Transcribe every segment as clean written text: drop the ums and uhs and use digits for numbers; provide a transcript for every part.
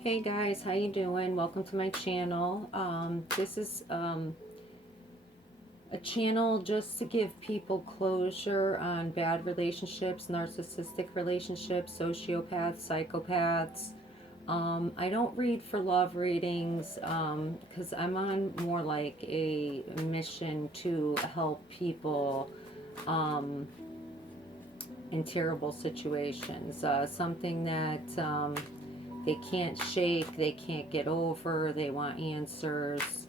Hey guys, how you doing? Welcome to my channel. This is a channel just to give people closure on bad relationships, narcissistic relationships, sociopaths, psychopaths. I don't read for love readings because I'm on more like a mission to help people in terrible situations. Something that they can't shake, they can't get over, they want answers.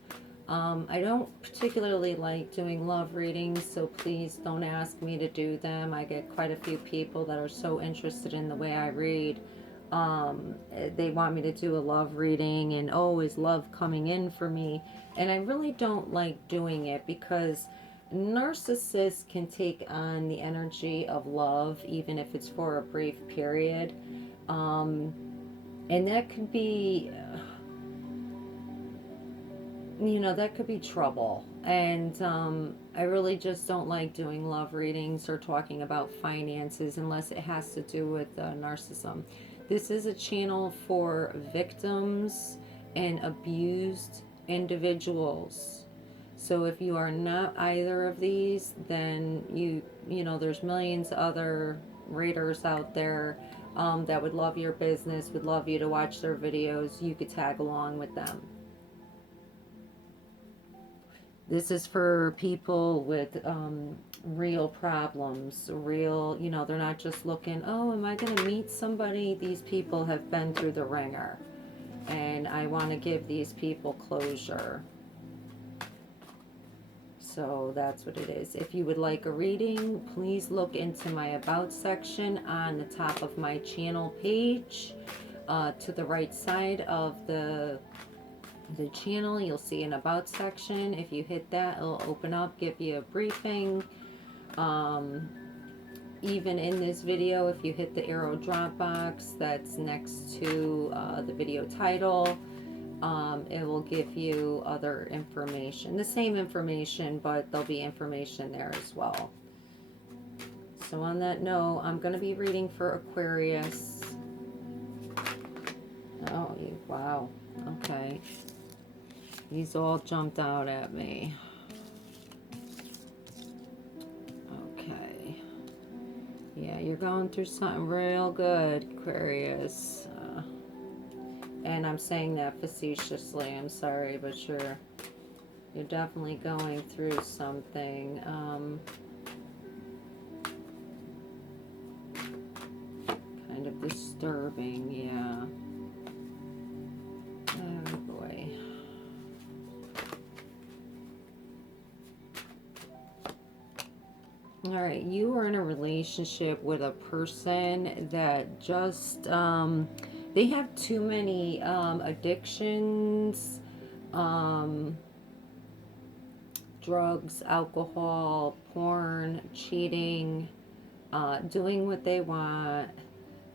I don't particularly like doing love readings, so please don't ask me to do them. I get quite a few people that are so interested in the way I read. They want me to do a love reading, and oh, is love coming in for me? And I really don't like doing it because narcissists can take on the energy of love, even if it's for a brief period. Um, and that could be that could be trouble. And I really just don't like doing love readings or talking about finances unless it has to do with narcissism. This is a channel for victims and abused individuals. So if you are not either of these, then there's millions of other readers out there that would love your business, would love you to watch their videos. You could tag along with them. This is for people with real problems, real, they're not just looking, oh, am I going to meet somebody? These people have been through the ringer, and I want to give these people closure. So that's what it is. If you would like a reading, please look into my About section on the top of my channel page. To the right side of the channel, you'll see an About section. If you hit that, it'll open up, give you a briefing. Even in this video, if you hit the arrow drop box that's next to the video title, it will give you other information, the same information, but there'll be information there as well. So on that note, I'm going to be reading for Aquarius. Oh, wow. Okay. These all jumped out at me. Okay. Yeah, you're going through something real good, Aquarius. And I'm saying that facetiously. I'm sorry, but you're definitely going through something. Kind of disturbing, yeah. Oh boy. All right, you are in a relationship with a person that just they have too many addictions, drugs, alcohol, porn, cheating, doing what they want.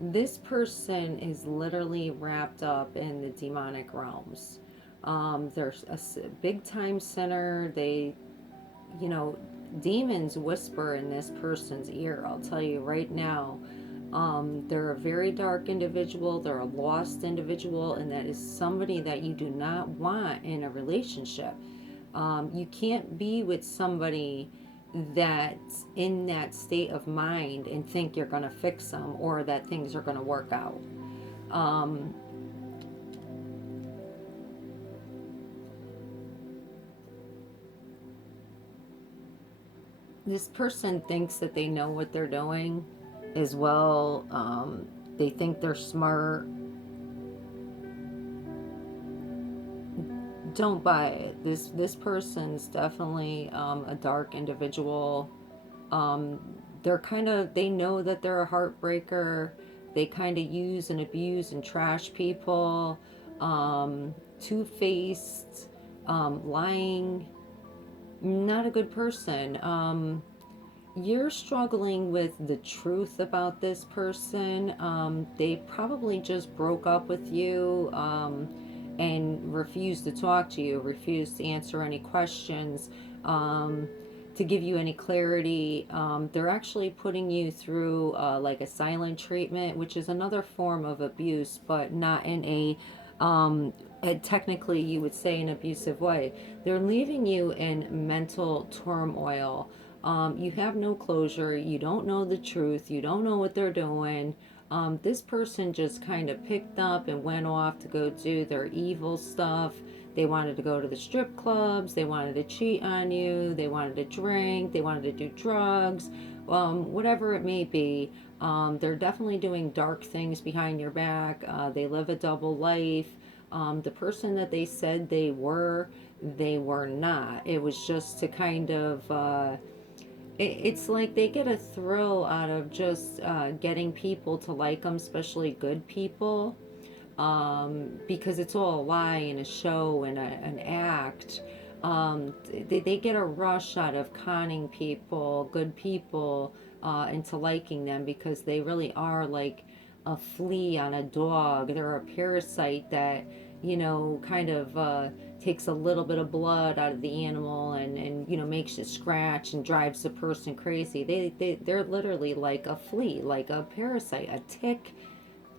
This person is literally wrapped up in the demonic realms. They're a big time sinner. Demons whisper in this person's ear. I'll tell you right now. They're a very dark individual. They're a lost individual, and that is somebody that you do not want in a relationship. You can't be with somebody that's in that state of mind and think you're going to fix them or that things are going to work out. This person thinks that they know what they're doing as well. They think they're smart. Don't buy it. This person's definitely a dark individual. They know that they're a heartbreaker. They kind of use and abuse and trash people. Two-faced, lying. Not a good person. You're struggling with the truth about this person. They probably just broke up with you and refused to talk to you, refused to answer any questions, to give you any clarity. They're actually putting you through like a silent treatment, which is another form of abuse, but not in a technically you would say an abusive way. They're leaving you in mental turmoil. You have no closure. You don't know the truth. You don't know what they're doing. This person just kind of picked up and went off to go do their evil stuff. They wanted to go to the strip clubs. They wanted to cheat on you. They wanted to drink. They wanted to do drugs. Whatever it may be. They're definitely doing dark things behind your back. They live a double life. The person that they said they were not. It was just to kind of, it's like they get a thrill out of just getting people to like them, especially good people, because it's all a lie and a show and an act. They get a rush out of conning people, good people, into liking them, because they really are like a flea on a dog. They're a parasite that, kind of takes a little bit of blood out of the animal and makes it scratch and drives the person crazy. They're literally like a flea, like a parasite, a tick,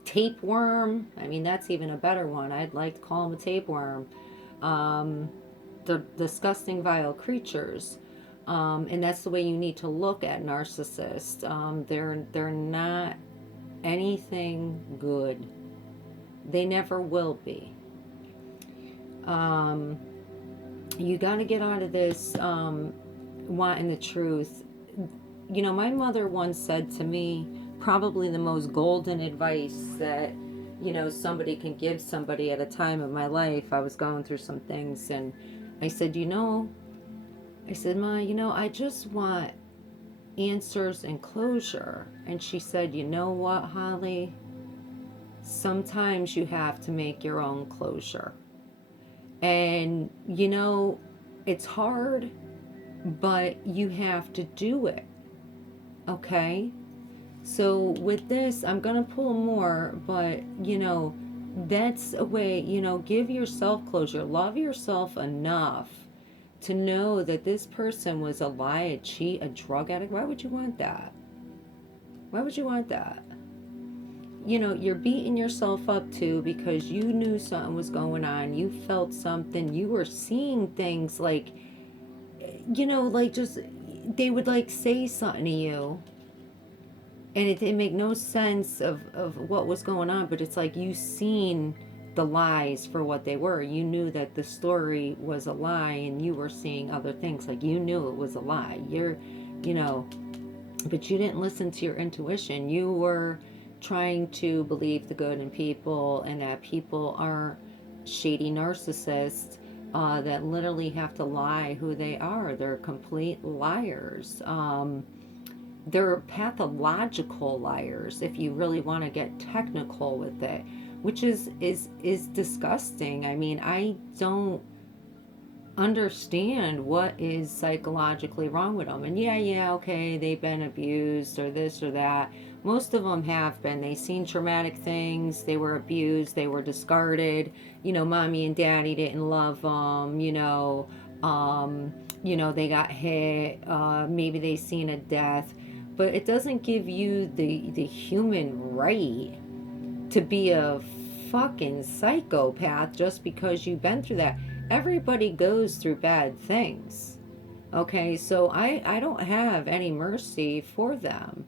tapeworm. I mean, that's even a better one. I'd like to call them a tapeworm. They're disgusting, vile creatures. And that's the way you need to look at narcissists. They're not anything good. They never will be. You got to get out of this wanting the truth. My mother once said to me, probably the most golden advice that somebody can give somebody at a time of my life. I was going through some things, and I said, Ma, I just want answers and closure. And she said, you know what, Holly? Sometimes you have to make your own closure. And, it's hard, but you have to do it. Okay? So with this, I'm going to pull more, but, that's a way, give yourself closure. Love yourself enough to know that this person was a lie, a cheat, a drug addict. Why would you want that? Why would you want that? You're beating yourself up too because you knew something was going on. You felt something. You were seeing things like, like just, they would like say something to you. And it didn't make no sense of what was going on, but it's like you seen the lies for what they were. You knew that the story was a lie and you were seeing other things. Like you knew it was a lie. But you didn't listen to your intuition. You were trying to believe the good in people and that people are shady narcissists that literally have to lie who they are. They're complete liars. They're pathological liars, if you really want to get technical with it, which is disgusting. I mean, I don't understand what is psychologically wrong with them. And yeah, okay, they've been abused or this or that. Most of them have been. They've seen traumatic things. They were abused. They were discarded. Mommy and daddy didn't love them. They got hit. Maybe they seen a death. But it doesn't give you the human right to be a fucking psychopath just because you've been through that. Everybody goes through bad things. Okay, so I don't have any mercy for them.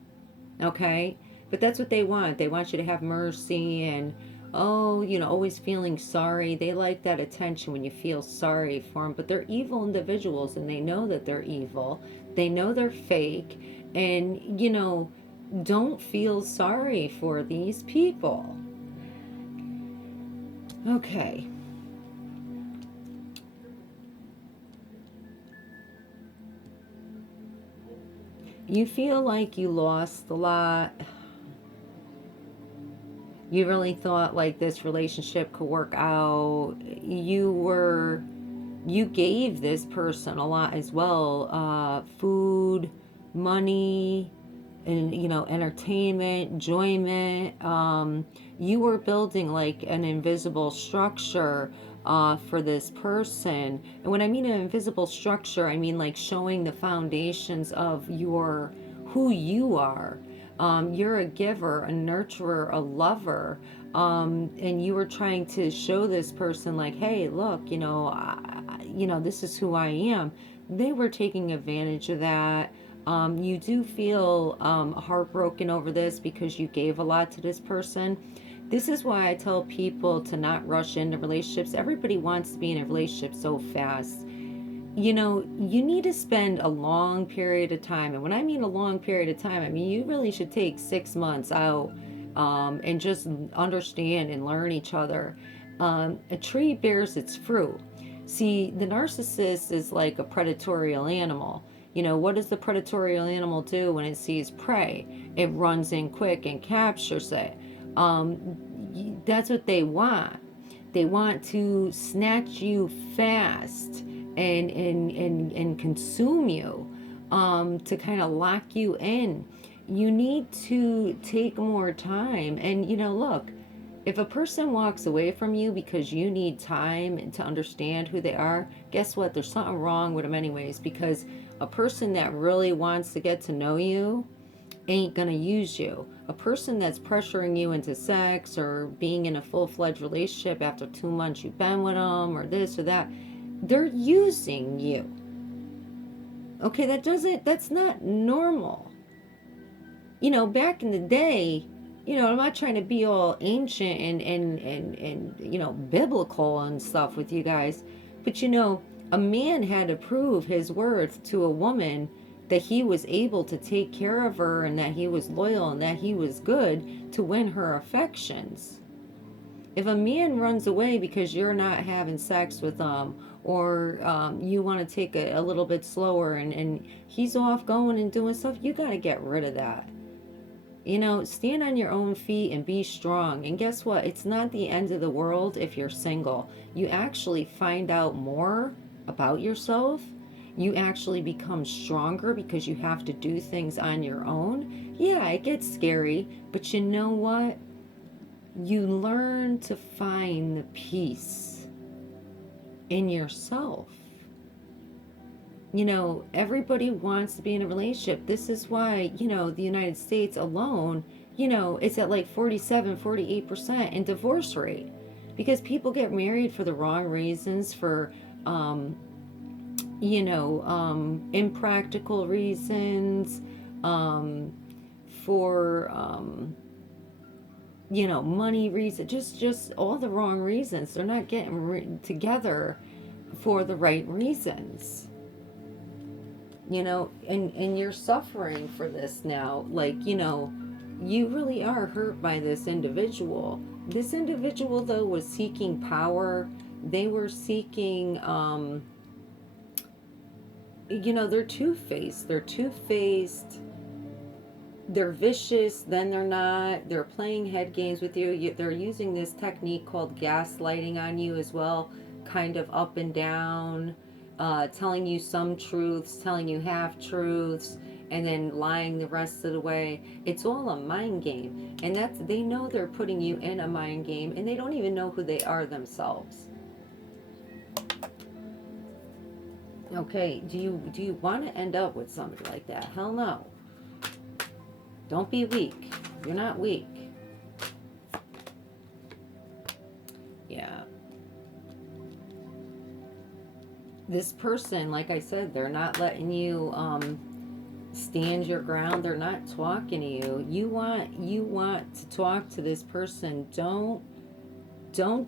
Okay, but that's what they want. They want you to have mercy and, always feeling sorry. They like that attention when you feel sorry for them. But they're evil individuals and they know that they're evil. They know they're fake. And, don't feel sorry for these people. Okay. You feel like you lost a lot. You really thought like this relationship could work out. You gave this person a lot as well. Food, money, and entertainment, enjoyment. You were building like an invisible structure for this person. And when I mean an invisible structure, I mean like showing the foundations of who you are. You're a giver, a nurturer, a lover. and you were trying to show this person like, hey, look, this is who I am. They were taking advantage of that. You do feel heartbroken over this because you gave a lot to this person. This is why I tell people to not rush into relationships. Everybody wants to be in a relationship so fast. You need to spend a long period of time. And when I mean a long period of time, I mean you really should take 6 months out and just understand and learn each other. A tree bears its fruit. See, the narcissist is like a predatory animal. What does the predatory animal do when it sees prey? It runs in quick and captures it. That's what they want. They want to snatch you fast and consume you, to kind of lock you in. You need to take more time. And look, if a person walks away from you because you need time to understand who they are, guess what? There's something wrong with them anyways, because a person that really wants to get to know you ain't gonna use you. A person that's pressuring you into sex or being in a full-fledged relationship after 2 months you've been with them or this or that, they're using you. Okay, that's not normal. Back in the day, I'm not trying to be all ancient and biblical and stuff with you guys, but a man had to prove his worth to a woman that he was able to take care of her and that he was loyal and that he was good to win her affections. If a man runs away because you're not having sex with them, or you want to take a little bit slower and he's off going and doing stuff, you got to get rid of that. Stand on your own feet and be strong. And guess what? It's not the end of the world if you're single. You actually find out more about yourself. You actually become stronger because you have to do things on your own. Yeah, it gets scary, but you know what? You learn to find the peace in yourself. Everybody wants to be in a relationship. This is why, the United States alone, it's at like 47-48% in divorce rate, because people get married for the wrong reasons, for impractical reasons, for money reasons, just all the wrong reasons. They're not getting together for the right reasons. And you're suffering for this now. You really are hurt by this individual. This individual, though, was seeking power. They were seeking, they're two-faced. They're vicious, then they're not. They're playing head games with you. They're using this technique called gaslighting on you as well, kind of up and down. Telling you some truths, telling you half-truths, and then lying the rest of the way. It's all a mind game. And they know they're putting you in a mind game, and they don't even know who they are themselves. Okay, do you want to end up with somebody like that? Hell no. Don't be weak. You're not weak. Yeah. This person, like I said, they're not letting you stand your ground. They're not talking to you. You want to talk to this person. Don't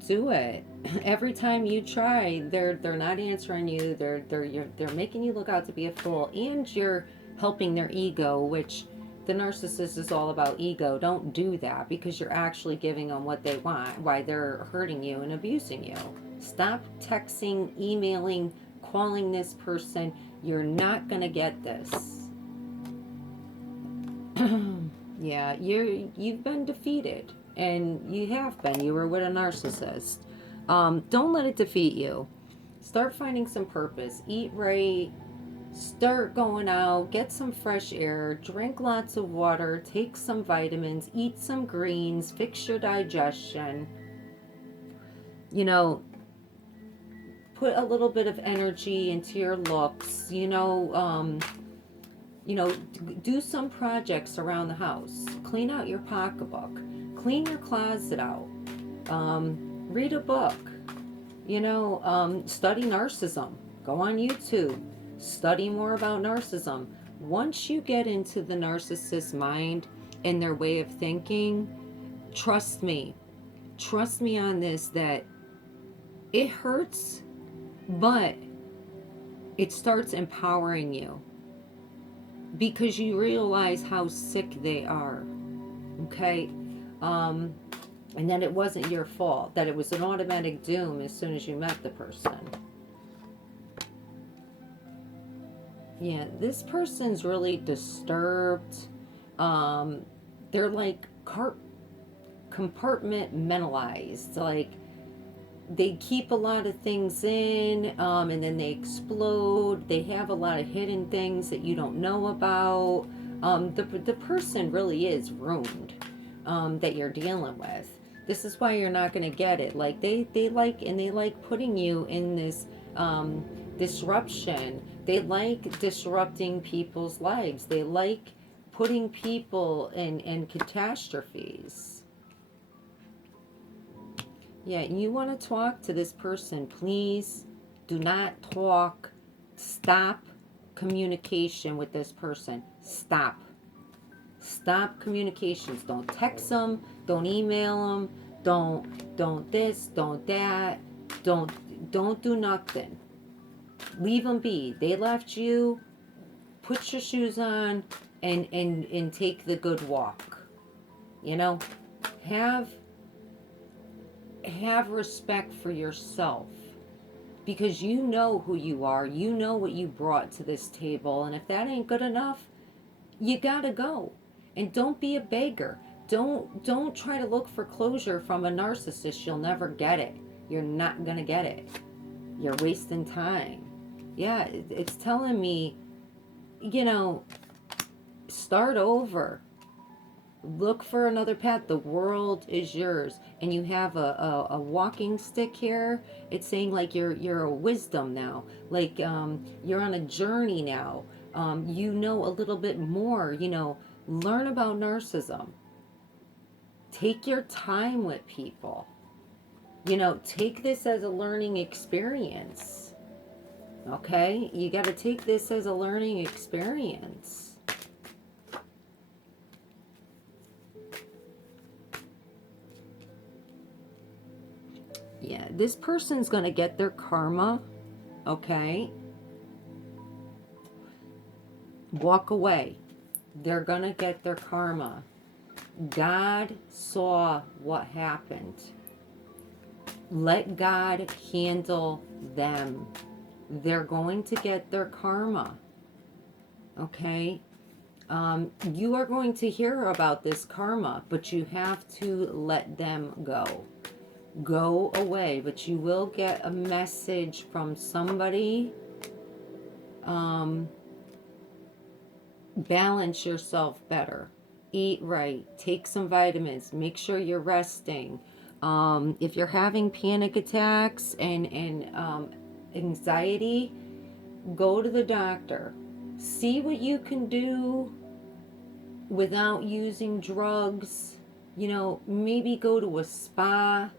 do it. Every time you try, they're not answering you. They're making you look out to be a fool, and you're helping their ego, which the narcissist is all about ego. Don't do that, because you're actually giving them what they want, why they're hurting you and abusing you. Stop texting, emailing, calling this person. You're not gonna get this. Yeah, you've been defeated, and you have been. You were with a narcissist. Don't let it defeat you. Start finding some purpose. Eat right. Start going out. Get some fresh air. Drink lots of water. Take some vitamins. Eat some greens. Fix your digestion. Put a little bit of energy into your looks. Do some projects around the house. Clean out your pocketbook. Clean your closet out. Read a book. Study narcissism. Go on YouTube. Study more about narcissism. Once you get into the narcissist mind and their way of thinking, trust me on this, that it hurts, but it starts empowering you because you realize how sick they are. Okay? And that it wasn't your fault, that it was an automatic doom as soon as you met the person. Yeah, this person's really disturbed. They're like compartmentalized. Like, they keep a lot of things in, and then they explode. They have a lot of hidden things that you don't know about. The person really is ruined, that you're dealing with. This is why you're not going to get it. Like, they like putting you in this disruption. They like disrupting people's lives. They like putting people in catastrophes. Yeah, you want to talk to this person, please do not talk. Stop communication with this person. Stop communications. Don't text them, don't email them, don't this, don't that, don't do nothing. Leave them be. They left you. Put your shoes on and take the good walk. Have respect for yourself, because you know who you are. You know what you brought to this table, and if that ain't good enough, you gotta go. And don't be a beggar. Don't try to look for closure from a narcissist. You'll never get it. You're not gonna get it. You're wasting time. Yeah, it's telling me, start over. Look for another path. The world is yours. And you have a walking stick here. It's saying like you're a wisdom now. Like you're on a journey now. You know a little bit more. Learn about narcissism. Take your time with people. Take this as a learning experience. Okay? You got to take this as a learning experience. Yeah, this person's going to get their karma, okay? Walk away. They're going to get their karma. God saw what happened. Let God handle them. They're going to get their karma, okay? You are going to hear about this karma, but you have to let them go. Go away, but you will get a message from somebody. Balance yourself better. Eat right. Take some vitamins. Make sure you're resting. If you're having panic attacks and anxiety, go to the doctor. See what you can do without using drugs. Maybe go to a spa.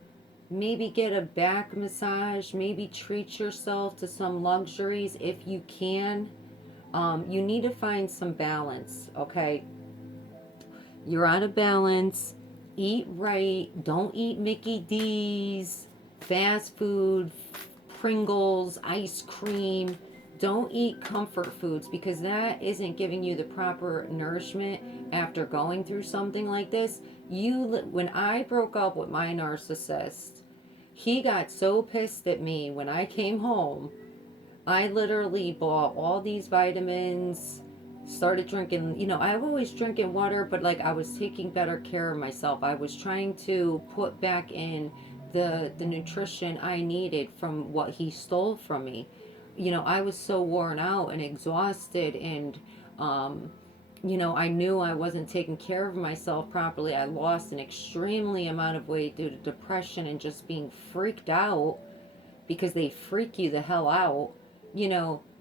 Maybe get a back massage. Maybe treat yourself to some luxuries if you can. You need to find some balance, okay? You're out of balance. Eat right. Don't eat Mickey D's, fast food, Pringles, ice cream. Don't eat comfort foods, because that isn't giving you the proper nourishment after going through something like this. When I broke up with my narcissist, he got so pissed at me when I came home. I literally bought all these vitamins, started drinking, I'm always drinking water, but like I was taking better care of myself. I was trying to put back in the nutrition I needed from what he stole from me. I was so worn out and exhausted, and I knew I wasn't taking care of myself properly. I lost an extremely amount of weight due to depression and just being freaked out, because they freak you the hell out.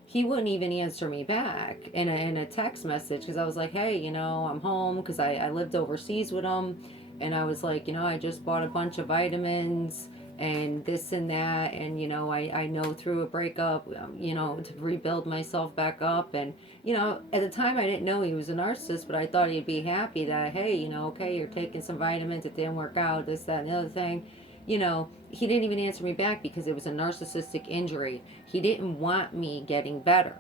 He wouldn't even answer me back in a text message, because I was like, hey, I'm home, because I lived overseas with him. And I was like, I just bought a bunch of vitamins and this and that. And, I know through a breakup, to rebuild myself back up. And, at the time I didn't know he was a narcissist, but I thought he'd be happy that, hey, okay, you're taking some vitamins, it didn't work out, this, that, and the other thing. He didn't even answer me back because it was a narcissistic injury. He didn't want me getting better.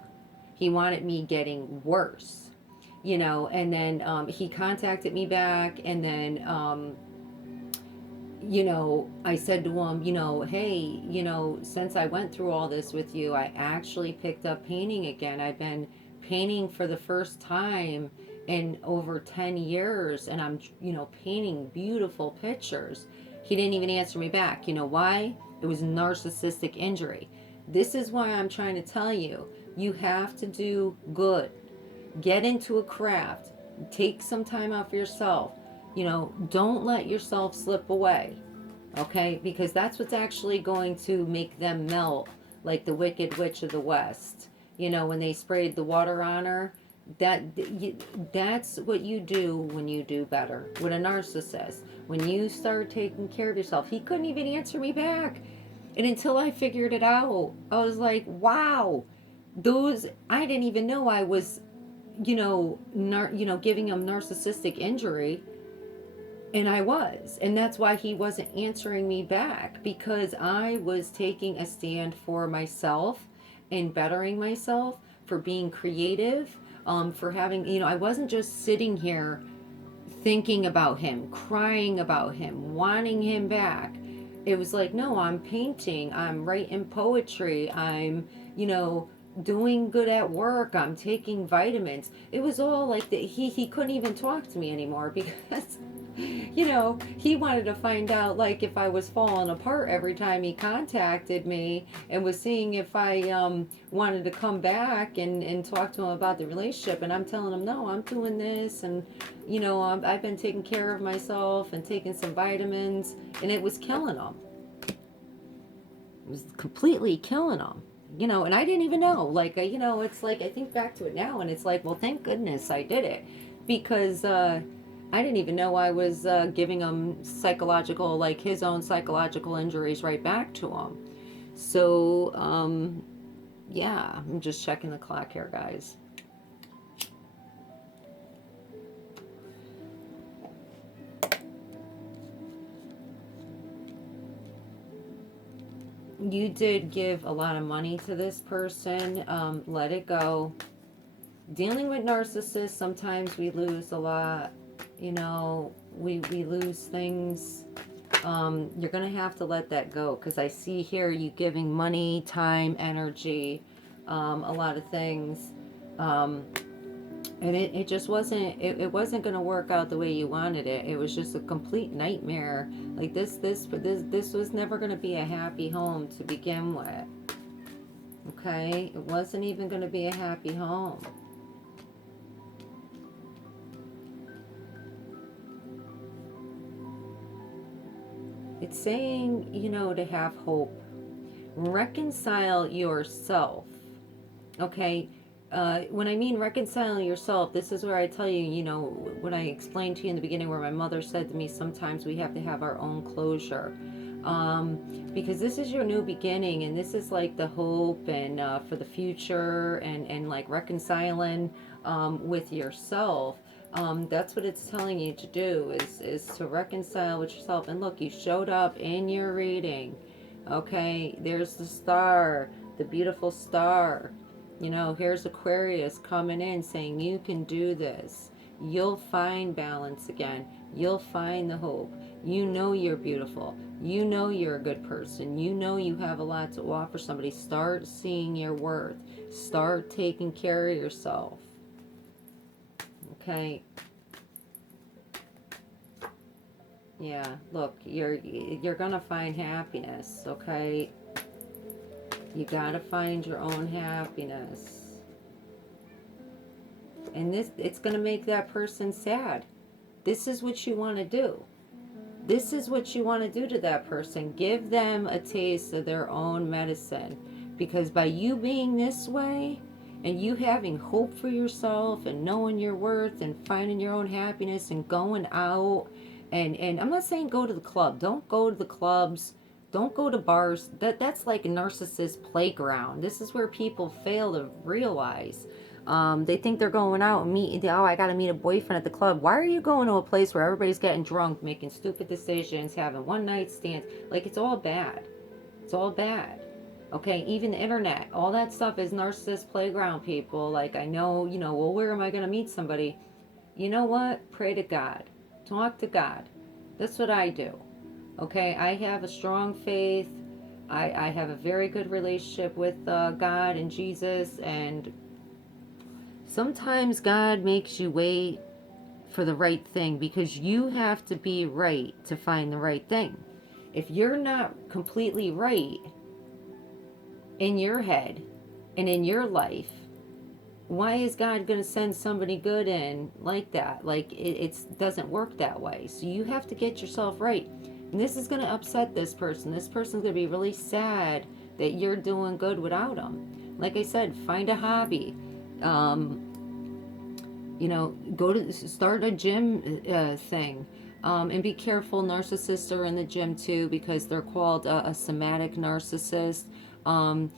He wanted me getting worse. And then he contacted me back, and then I said to him, hey, since I went through all this with you, I actually picked up painting again. I've been painting for the first time in over 10 years, and I'm, painting beautiful pictures. He didn't even answer me back. You know why? It was narcissistic injury. This is why I'm trying to tell you, you have to do good. Get into a craft. Take some time out for yourself. Don't let yourself slip away. Okay? Because that's what's actually going to make them melt, like the Wicked Witch of the West. When they sprayed the water on her, that's what you do when you do better with a narcissist. When you start taking care of yourself. He couldn't even answer me back. And until I figured it out, I was like, wow, I didn't even know I was, giving him narcissistic injury. And I was. And that's why he wasn't answering me back, because I was taking a stand for myself and bettering myself, for being creative, for having, I wasn't just sitting here thinking about him, crying about him, wanting him back. It was like, no, I'm painting, I'm writing poetry, I'm, doing good at work, I'm taking vitamins. It was all like that. He couldn't even talk to me anymore because he wanted to find out, like, if I was falling apart every time he contacted me, and was seeing if I wanted to come back and talk to him about the relationship. And I'm telling him, no, I'm doing this, and I've been taking care of myself and taking some vitamins, and it was killing him. It was completely killing him. And I didn't even know, like, it's like, I think back to it now, and it's like, well, thank goodness I did it, because I didn't even know I was giving him psychological, like his own psychological injuries right back to him. So, yeah, I'm just checking the clock here, guys. You did give a lot of money to this person. Let it go. Dealing with narcissists, sometimes we lose a lot. We lose things. You're going to have to let that go, because I see here you giving money, time, energy, a lot of things. And it just wasn't, it wasn't going to work out the way you wanted it. It was just a complete nightmare. Like this was never going to be a happy home to begin with. Okay? It wasn't even going to be a happy home. It's saying, to have hope. Reconcile yourself. Okay? When I mean reconciling yourself, this is where I tell you, when I explained to you in the beginning where my mother said to me, sometimes we have to have our own closure. Because this is your new beginning, and this is like the hope and for the future, and like reconciling with yourself. That's what it's telling you to do, is to reconcile with yourself. And look, you showed up in your reading. Okay, there's the star, the beautiful star. Here's Aquarius coming in saying you can do this. You'll find balance again. You'll find the hope. You're beautiful. You're a good person. You have a lot to offer somebody. Start seeing your worth. Start taking care of yourself. Okay. Yeah, look, you're gonna find happiness, okay? You gotta find your own happiness. And it's gonna make that person sad. This is what you want to do. This is what you want to do to that person. Give them a taste of their own medicine. Because by you being this way, and you having hope for yourself, and knowing your worth, and finding your own happiness, and going out And I'm not saying go to the club. Don't go to the clubs. Don't go to bars. That's like a narcissist playground. This is where people fail to realize. They think they're going out and meet. Oh, I got to meet a boyfriend at the club. Why are you going to a place where everybody's getting drunk, making stupid decisions, having one night stands? Like, it's all bad. It's all bad. Okay, even the internet, all that stuff is narcissist playground, people. Like, I know, well, where am I going to meet somebody? You know what? Pray to God. Talk to God. That's what I do. Okay, I have a strong faith. I have a very good relationship with God and Jesus. And sometimes God makes you wait for the right thing, because you have to be right to find the right thing. If you're not completely right in your head and in your life, why is God going to send somebody good in like that? Like, it doesn't work that way. So you have to get yourself right. And this is going to upset this person. This person's going to be really sad that you're doing good without them. Like I said, find a hobby. Go to start a gym thing. And be careful, narcissists are in the gym too, because they're called a somatic narcissist. I'm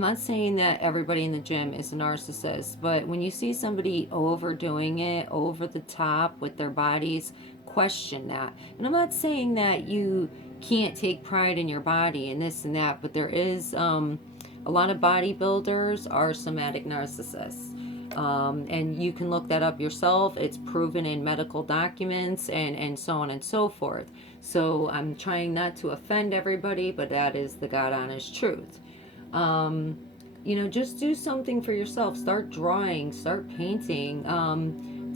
not saying that everybody in the gym is a narcissist, but when you see somebody overdoing it, over the top with their bodies, question that. And I'm not saying that you can't take pride in your body and this and that, but there is a lot of bodybuilders are somatic narcissists. And you can look that up yourself. It's proven in medical documents and so on and so forth. So I'm trying not to offend everybody, but that is the God honest truth. Just do something for yourself. Start drawing, start painting,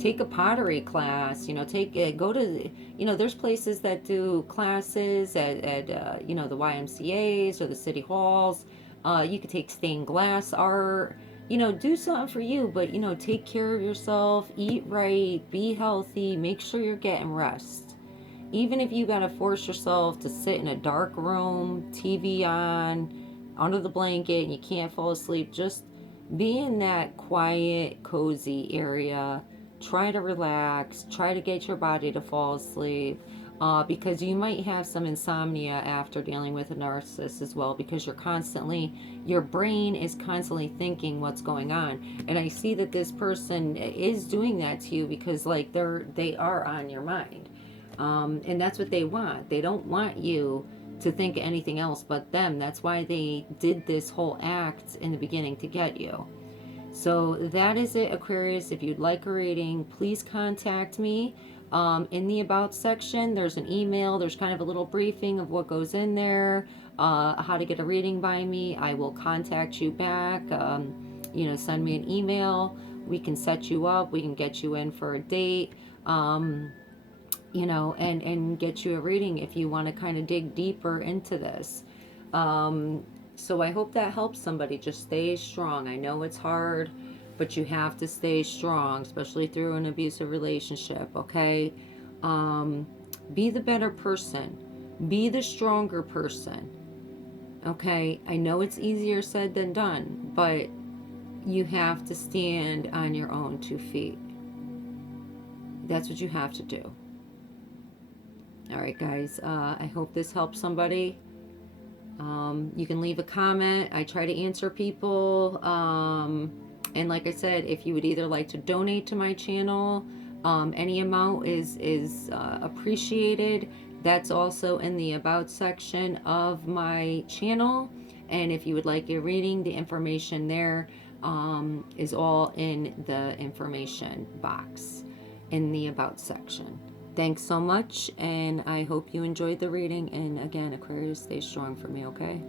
take a pottery class, go to, there's places that do classes at the YMCAs or the city halls. You could take stained glass art, do something for you, but, take care of yourself, eat right, be healthy, make sure you're getting rest. Even if you got to force yourself to sit in a dark room, TV on, under the blanket, and you can't fall asleep, just be in that quiet, cozy area. Try to relax. Try to get your body to fall asleep. Because you might have some insomnia after dealing with a narcissist as well, because your brain is constantly thinking what's going on. And I see that this person is doing that to you because they are on your mind. And that's what they want. They don't want you to think anything else but them. That's why they did this whole act in the beginning, to get you. So that is it, Aquarius. If you'd like a reading, please contact me. In the About section, there's an email. There's kind of a little briefing of what goes in there, how to get a reading by me. I will contact you back. Send me an email. We can set you up. We can get you in for a date. And get you a reading if you want to kind of dig deeper into this. So I hope that helps somebody. Just stay strong. I know it's hard, but you have to stay strong, especially through an abusive relationship, okay? Be the better person. Be the stronger person, okay? I know it's easier said than done, but you have to stand on your own 2 feet. That's what you have to do. All right, guys, I hope this helps somebody. You can leave a comment. I try to answer people. And like I said, if you would either like to donate to my channel, any amount is appreciated. That's also in the About section of my channel. And if you would like a reading, the information there is all in the information box in the About section. Thanks so much, and I hope you enjoyed the reading. And again, Aquarius, stay strong for me, okay?